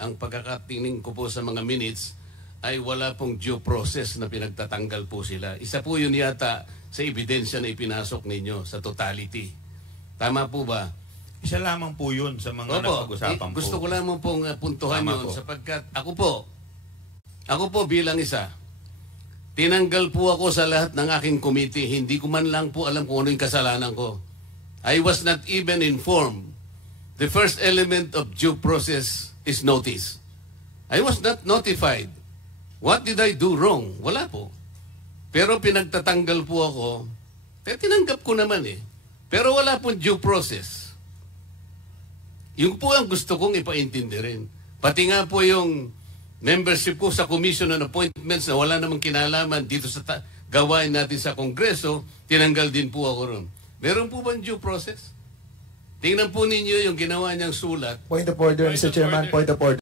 ang pagkakatingin ko po sa mga minutes ay wala pong due process na pinagtatanggal po sila. Isa po yun yata sa ebidensya na ipinasok ninyo sa totality. Tama po ba? Isa lamang po yun sa mga napag-usapan po. Gusto ko lamang pong puntuhan Tama yun po. sapagkat ako po bilang isa, tinanggal po ako sa lahat ng aking committee. Hindi ko man lang po alam kung ano yung kasalanan ko. I was not even informed. The first element of due process is notice. I was not notified. What did I do wrong? Wala po. Pero pinagtatanggal po ako. Tinanggap ko naman eh. Pero wala pong due process. Yung po ang gusto kong ipaintindi rin. Pati nga po yung membership ko sa Commission on Appointments na wala namang kinalaman dito sa gawain natin sa Kongreso, tinanggal din po ako ron. Meron po bang due process? Tingnan po ninyo yung ginawa niyang sulat. Point of order, Mr. Chairman. Point of order.